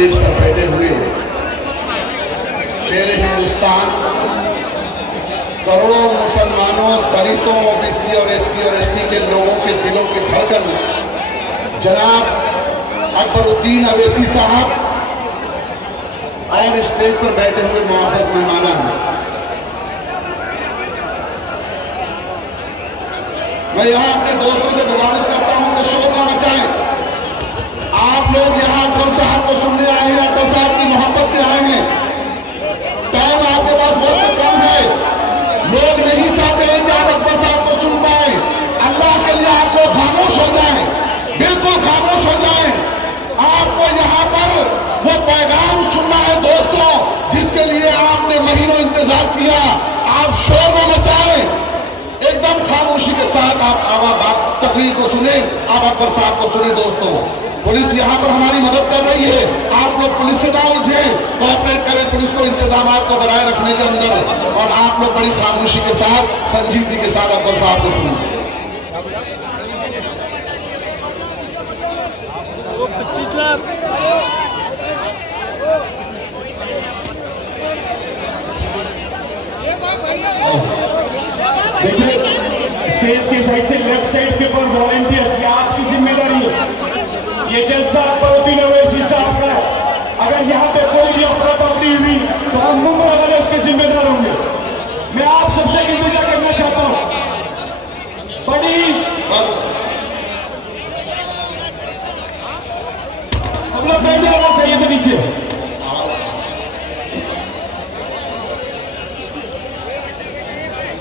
Stage पर बैठे हुए शेर हिंदुस्तान, करोड़ों मुसलमानों, दलितों, ओबीसी और एससी और एसटी के लोगों के दिलों की धड़कन जनाब अकबरुद्दीन अवैसी साहब और स्टेज पर बैठे हुए मुअज़्ज़ज़ मेहमान, मैं यहां अपने दोस्तों से गुजारिश करता हूं कि शोर न मचाएं। आप लोग यहां अकबर साहब को सुनने आए हैं, अकबर साहब की मोहब्बत में आए हैं। टाइम आपके पास बहुत कम है, लोग नहीं चाहते हैं कि आप अकबर साहब को सुन पाए। अल्लाह के लिए आप लोग खामोश हो जाएं, बिल्कुल खामोश हो जाएं। आपको यहां पर वो पैगाम सुनना है दोस्तों, जिसके लिए आपने महीनों इंतजार किया। आप शोर न मचाएं, एकदम खामोशी के साथ आप तकरीर को सुने, आप अकबर साहब को सुने। दोस्तों, पुलिस यहाँ पर हमारी मदद कर रही है, आप लोग पुलिस से ना उलझे, कोऑपरेट करें पुलिस को इंतजामात को बनाए रखने के अंदर, और आप लोग बड़ी खामोशी के साथ, संजीदगी के साथ अकबर साहब को सुने। देखिए, स्टेज के साइड से लेफ्ट साइड के ऊपर वॉलंटियर्स, ये आपकी जिम्मेदारी है। ये जलसा अकबरुद्दीन अवैसी साहब का है। अगर यहाँ पे कोई भी अफरा तफरी हुई तो हम मुंबई वाले उसके जिम्मेदार होंगे। मैं आप सबसे इल्तिजा करना चाहता हूँ, बड़ी सब लोग बैठ जाना चाहिए थे नीचे।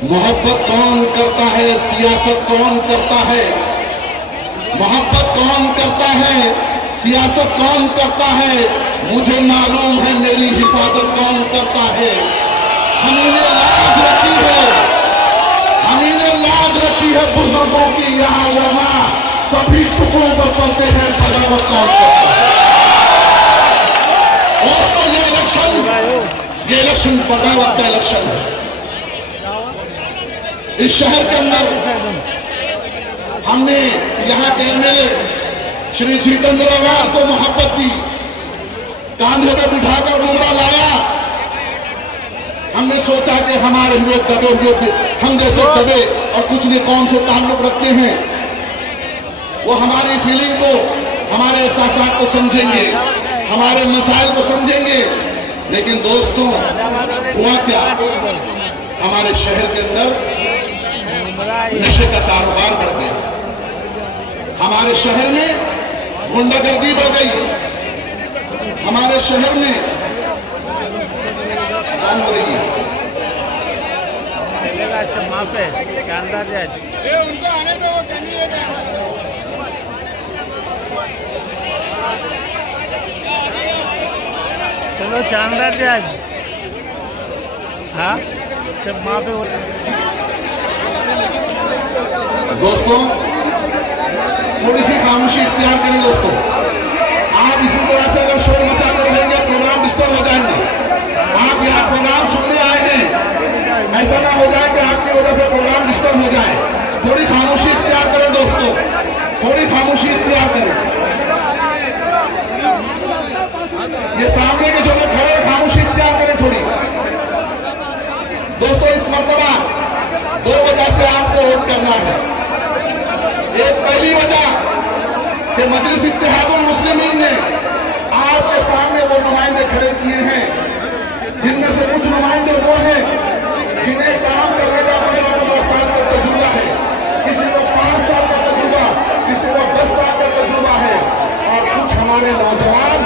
मोहब्बत कौन करता है, सियासत कौन करता है? मोहब्बत कौन करता है, सियासत कौन करता है? मुझे मालूम है मेरी हिफाजत कौन करता है। हमने लाज रखी है, हमने लाज रखी है बुजुर्गों की, यहाँ वहाँ सभी टुकड़ों पर पड़ते हैं, बगावत कौन करता है? दोस्तों, ये इलेक्शन बगावत का इलेक्शन है। इस शहर के अंदर हमने यहाँ के एमएलए श्री जितेंद्र राव को मोहब्बत दी, कांधे पे बिठाकर मुमरा लाया। हमने सोचा कि हमारे हुए दबे हुए, हम जैसे दबे और कुछ नहीं कौन से ताल्लुक रखते हैं, वो हमारी फीलिंग को, हमारे एहसास को समझेंगे, हमारे मसाइल को समझेंगे। लेकिन दोस्तों, हुआ क्या? हमारे शहर के अंदर नशे का कारोबार बढ़ गया, हमारे शहर में गुंडागर्दी बढ़ गई, हमारे शहर में कौन हो रही है? चलो शानदार जज, हाँ सब माफे। दोस्तों, थोड़ी सी खामोशी इख्तियार करें। दोस्तों, आप इसी तरह से अगर शोर मचाते रहेंगे प्रोग्राम डिस्टर्ब हो जाएंगे। आप यहाँ प्रोग्राम सुनने आए हैं, ऐसा ना हो जाए कि आपकी वजह से प्रोग्राम डिस्टर्ब हो जाए। थोड़ी खामोशी इख्तियार करें दोस्तों, थोड़ी खामोशी इख्तियार करें। ये सामने के जो लोग खड़े हैं, खामोशी इख्तियार करें थोड़ी। दोस्तों, इस मर्तबा 2 वजह से आपको वोट करना है। एक पहली वजह कि मजलिस इत्तेहादुल मुस्लिमीन ने आपके सामने वो नुमाइंदे खड़े किए हैं, जिनमें से कुछ नुमाइंदे वो हैं जिन्हें काम करने का 15-15 साल का तजुर्बा है, किसी को 5 साल का तजुर्बा, किसी को 10 साल का तजुर्बा है, और कुछ हमारे नौजवान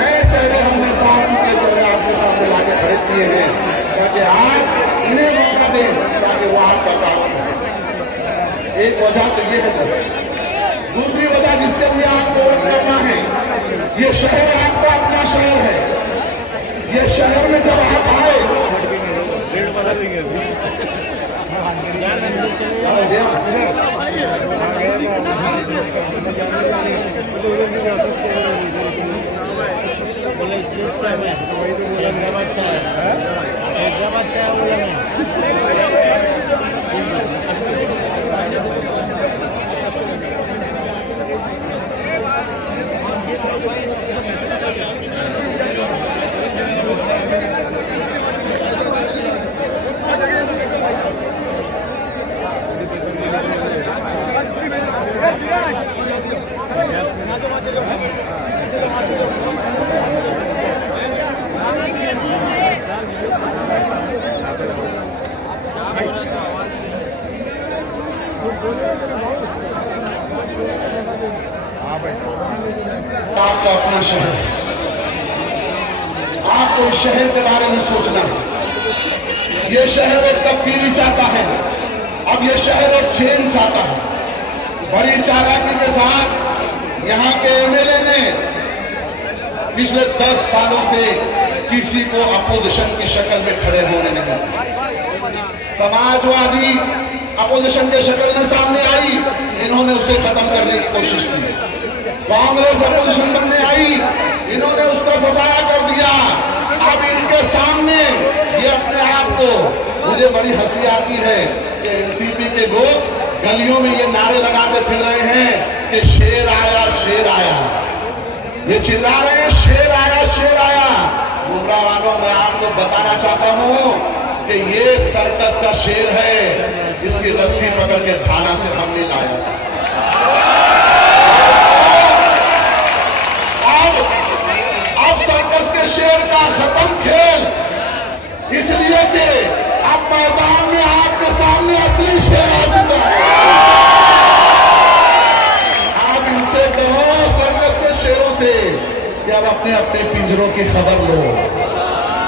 नए चेहरे, हमने साफ सुथरे चेहरे आपके सामने लाके खड़े किए हैं, ताकि आप इन्हें मौका दें ताकि वो आपका काम कर सकें। एक वजह से ये है। दूसरी वजह जिसके लिए आपको वोट करना है, ये शहर आपका अपना शहर है। ये शहर में जब आप आए, आपका अपना शहर, आपको इस शहर के बारे में सोचना है। ये शहर एक तब्दीली चाहता है, अब ये शहर एक चेंज चाहता है। बड़ी चालाकी के साथ यहाँ के एमएलए ने पिछले 10 सालों से किसी को अपोजिशन की शक्ल में खड़े होने नहीं दिया। समाजवादी अपोजिशन के शक्ल में सामने आई, इन्होंने उसे खत्म करने की कोशिश की। कांग्रेस अपोजिशन बनने आई, इन्होंने उसका सफाया कर दिया। अब इनके सामने ये अपने आप को, मुझे बड़ी हंसी आती है कि एनसीपी के लोग गलियों में ये नारे लगाते फिर रहे हैं कि शेर आया शेर आया, ये चिल्ला रहे हैं शेर आया शेर आया। मुमरा वालों, मैं आपको बताना चाहता हूं कि ये सर्कस का शेर है, इसकी रस्सी पकड़ के थाना से हमने लाया था। अब सर्कस के शेर का खत्म खेल, इसलिए कि अब मैदान में आपके सामने असली शेर आ चुका है। आप इनसे कहो सर्कस के शेरों से कि अब अपने अपने पिंजरों की खबर लो,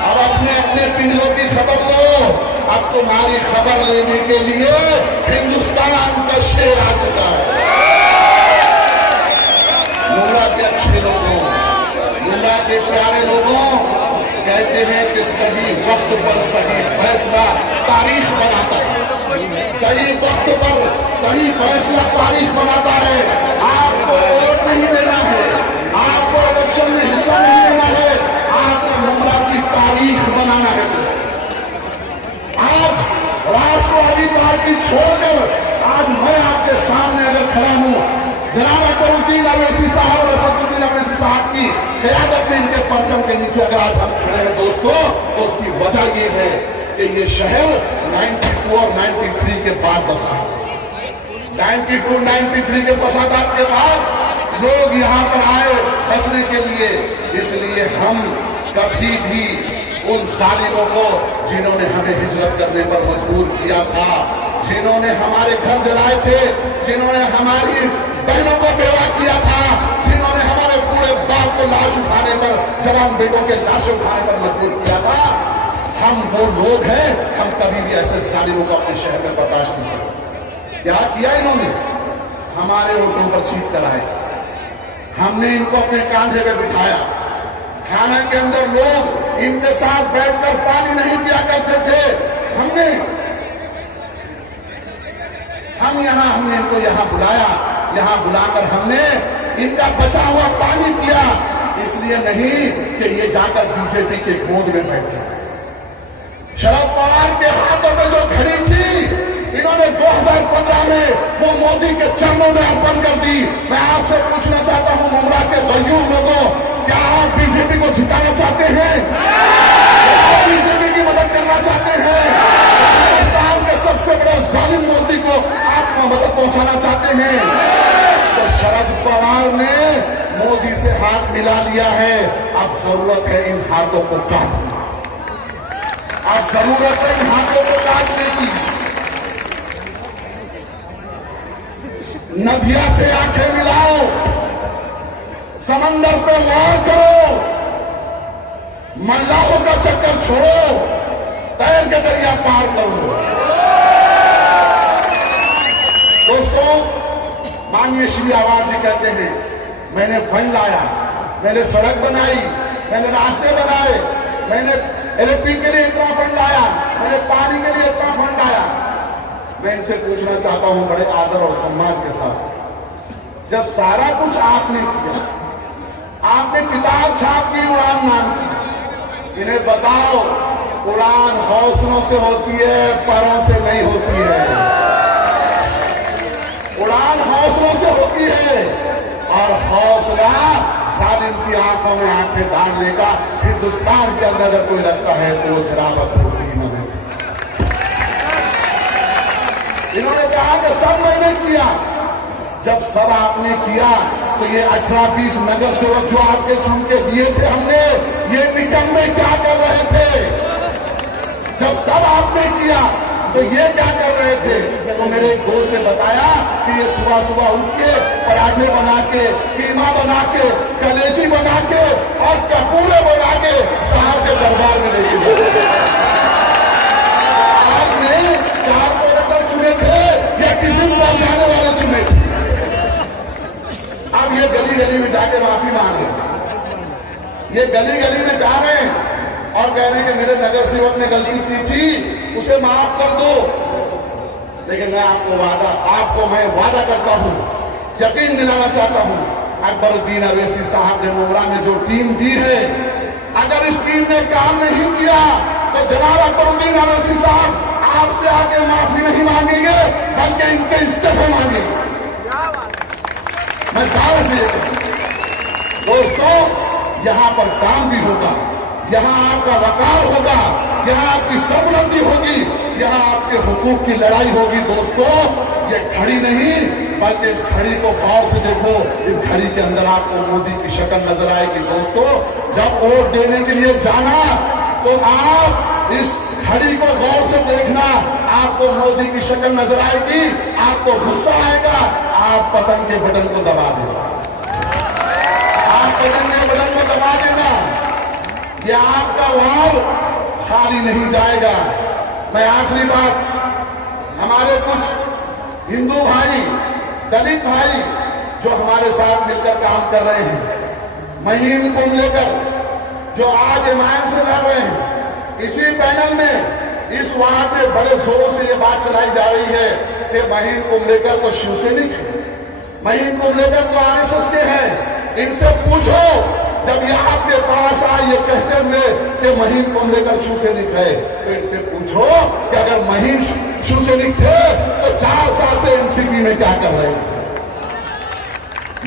अब अपने अपने पिंजरों की खबर लो। अब तुम्हारी खबर लेने के लिए हिंदुस्तान का शेर आ चुका है। मुमरा के अच्छे लोगों, मुमरा के प्यारे लोगों, कहते हैं कि सही वक्त पर सही फैसला तारीख बनाता है। सही वक्त पर सही फैसला तारीख बनाता है। आपको वोट नहीं देना है, आपको इलेक्शन में हिस्सा नहीं लेना है, आपको मुमरा की तारीख बनाना है। आज राष्ट्रवादी पार्टी छोड़कर आज मैं आपके सामने अगर खड़ा हूं, जनाब अकबरुद्दीन अवैसी साहब और असदुद्दीन अवैसी साहब की क़यादत में इनके परचम के नीचे अगर आज हम खड़े हैं दोस्तों, तो उसकी वजह यह है कि ये शहर 92 और 93 के बाद बसा है। 92-93 के फसादात के बाद लोग यहाँ पर आए बसने के लिए। इसलिए हम कभी भी उन जालिमों को, जिन्होंने हमें हिजरत करने पर मजबूर किया था, जिन्होंने हमारे घर जलाए थे, जिन्होंने हमारी बहनों को बेवा किया था, जिन्होंने हमारे पूरे बाप को लाश उठाने पर, जवान बेटों के लाश उठाने पर मजबूर किया था, हम वो लोग हैं। हम कभी भी ऐसे जालिमों को अपने शहर में बर्दाश्त नहीं कर सकते। क्या किया इन्होंने? हमारे वोटों पर छीट कर आए, हमने इनको अपने कांधे पे बिठाया। थाना के अंदर लोग इनके साथ बैठकर पानी नहीं पिया करते थे। हमने इनको यहाँ बुलाया, यहाँ बुलाकर हमने इनका बचा हुआ पानी पिया, इसलिए नहीं कि ये जाकर बीजेपी के गोद में बैठ जाए। शरद पवार के हाथों में जो घड़ी थी, इन्होंने 2015 में वो मोदी के चरणों में अर्पण कर दी। मैं आपसे पूछना चाहता हूं मुमरा के गयूर लोगों, क्या आप बीजेपी को जिताना चाहते हैं? आप बीजेपी की मदद करना चाहते हैं? हिंदुस्तान के सबसे बड़े जालिम मोदी को आप मदद पहुंचाना चाहते हैं? तो शरद पवार ने मोदी से हाथ मिला लिया है। अब जरूरत है इन हाथों को काटने, अब जरूरत है इन हाथों को काटने की। नदिया से आंखें मिलाओ, समंदर पे वार करो, मल्लाहों का चक्कर छोड़ो, तैर के दरिया पार करो। दोस्तों, माननीय श्री आवाज जी कहते हैं, मैंने फंड लाया, मैंने सड़क बनाई, मैंने रास्ते बनाए, मैंने इलेक्ट्रिक के लिए इतना फंड लाया, मैंने पानी के लिए इतना फंड लाया। मैं इनसे पूछना चाहता हूं बड़े आदर और सम्मान के साथ, जब सारा कुछ आपने किया, आपने किताब छाप की उड़ान नाम की, इन्हें बताओ उड़ान हौसलों से होती है, परों से नहीं होती है। उड़ान हौसलों से होती है, और हौसला जालिम की आंखों में आंखें डालने का हिंदुस्तान के अंदर अगर कोई रखता है तो जरावत होती ही न वैसे। इन्होंने कहा कि सब मैंने किया, जब सब आपने किया तो ये 18-20 नगर सेवक जो आपके चुन के दिए थे हमने, ये निकम्मे क्या कर रहे थे? जब सब आपने किया, तो ये क्या कर रहे थे? तो मेरे एक दोस्त ने बताया कि ये सुबह सुबह उठ के पराठे बना के, कीमा बना के, कलेजी बना के और कपूरे बना के साहब के दरबार में लेके जाते। आपने कारपोरेटर चुने थे या टिफिन पहुंचाने वाले चुने थे? अब ये गली गली में जाके माफी मांग रहे, ये गली गली में जा रहे हैं और कह रहे हैं कि मेरे नगर सेवक ने गलती की थी, उसे माफ कर दो। लेकिन मैं वादा करता हूं, यकीन दिलाना चाहता हूं, अकबरुद्दीन अवैसी साहब ने मुमरा में जो टीम दी है, अगर इस टीम ने काम नहीं किया तो जनाब अकबरुद्दीन अवैसी साहब आपसे आगे माफी नहीं मांगेंगे बल्कि इनके इस्तीफे मांगेंगे। मैं दावे से दोस्तों, यहां पर काम भी होगा, यहां आपका वकार होगा, यहां आपकी सरबुलंदी होगी, यहां आपके हुकूक की लड़ाई होगी। दोस्तों, ये घड़ी नहीं बल्कि इस घड़ी को गौर से देखो, इस घड़ी के अंदर आपको मोदी की शक्ल नजर आएगी। दोस्तों, जब वोट देने के लिए जाना तो आप इस घड़ी को गौर से देखना, आपको मोदी की शक्ल नजर आएगी, आपको गुस्सा आएगा, आप पतंग के बटन को दबा देना, आप पतंग के बटन को दबा देना, ये आपका वार खाली नहीं जाएगा। मैं आखिरी बात, हमारे कुछ हिंदू भाई, दलित भाई जो हमारे साथ मिलकर काम कर रहे हैं, महीन को लेकर जो आज एमआईएम से लड़ रहे हैं, इसी पैनल में इस वार्ड में बड़े जोरों से ये बात चलाई जा रही है कि महीन कुंभलेकर तो शिवसैनिक है, महीन कुंभलेकर तो आरएसएस के हैं। इनसे पूछो, जब ये आपके पास आए ये कहते हुए कि महीन कुंभलेकर शिवसैनिक है, तो इनसे पूछो कि अगर महीन शिवसैनिक थे तो 4 साल से एनसीपी में क्या कर रहे थे?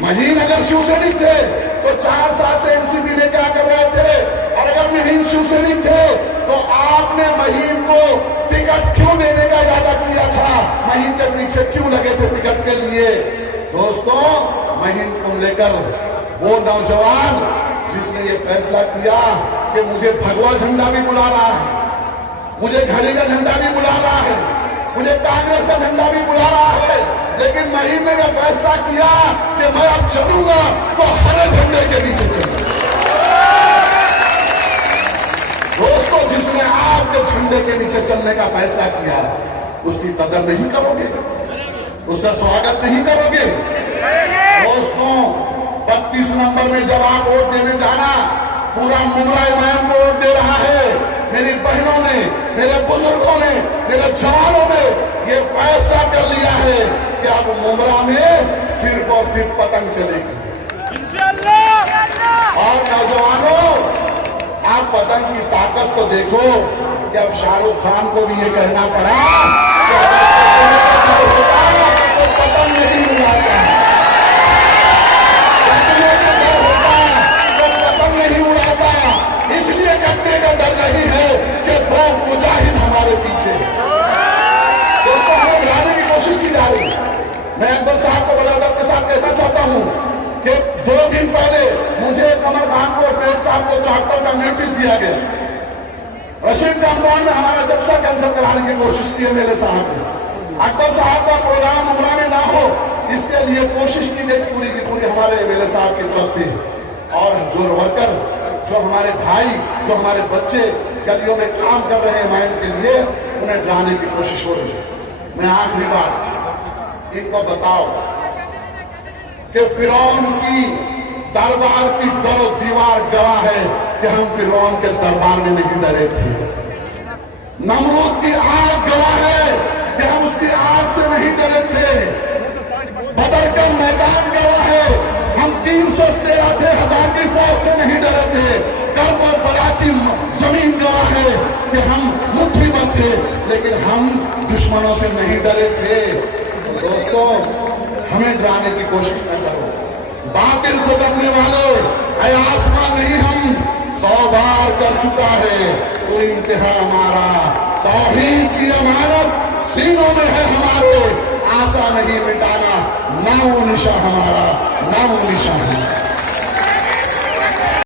महीन अगर शिवसैनिक थे तो 4 साल से एनसीपी में क्या कर रहे थे? और अगर महीन शिवसैनिक थे तो आपने महीन को टिकट क्यों देने का इरादा किया था? महीन के पीछे क्यों लगे थे टिकट के लिए? दोस्तों, महीन को लेकर वो नौजवान जिसने ये फैसला किया कि मुझे भगवा झंडा भी बुला रहा है, मुझे घड़ी का झंडा भी बुला रहा है, मुझे कांग्रेस का झंडा भी बुला रहा है, लेकिन महीन ने यह फैसला किया कि मैं अब चलूंगा तो हरे झंडे के नीचे चलूंगा। दोस्तों, जिसने आपके झंडे के नीचे चलने का फैसला किया, उसकी कदर नहीं करोगे, उसका स्वागत नहीं करोगे। दोस्तों, 32 नंबर में जब आप वोट देने जाना, पूरा मुमरा इमाम को वोट दे रहा है। मेरी बहनों ने, मेरे बुजुर्गों ने, मेरे जवानों ने ये फैसला कर लिया है कि अब मुमरा में सिर्फ और सिर्फ पतंग चलेगी। और नौजवानों, आप पतंग की ताकत तो देखो कि अब शाहरुख खान को भी ये कहना पड़ा कि अगर होता तो पतंग नहीं उड़ाता, नहीं उड़ाता, इसलिए कटने का डर नहीं है कि 2 मुजाहिद हमारे पीछे। दोस्तों, हमें गिराने की कोशिश की जा रही है। मैं अकबर साहब को बड़ा अदब के साथ कहना चाहता हूं कि 2 दिन पहले मुझे कमर खान को और पेट साहब को चार्टर का नोटिस दिया गया। रशीद कंपाउंड में हमारा जलसा कैंसिल कराने की कोशिश की है मेरे साहब ने। अकबर साहब का प्रोग्राम उमरा में ना हो, इसके लिए कोशिश की गई पूरी की पूरी हमारे एमएलए साहब की तरफ से। और जो वर्कर, जो हमारे भाई, जो हमारे बच्चे गलियों में काम कर रहे हैं माइंड के लिए, उन्हें डराने की कोशिश हो रही है। मैं आखिरी बात, इनको बताओ कि फिरौन की दरबार की दरो दीवार गवाह है कि हम फिरौन के दरबार में नहीं डरे थे। नमरूद की आग गवाह है कि हम उसकी आग से नहीं डरे थे। बदर का मैदान गवाह है, हम 313 थे, 1000 की फौज से नहीं डरे थे। कर्ब और बराती जमीन गवाह है कि हम मुट्ठी भर थे, लेकिन हम दुश्मनों से नहीं डरे थे। दोस्तों, हमें डराने की कोशिश न करो। बातिल से डरने वाले आसमां नहीं, हम 100 बार कर चुका है तो इंतहा हमारा। तौहीद की अमानत सीनों में है हमारे, आशा नहीं मिटाना, नामो निशा हमारा, नामो निशा है।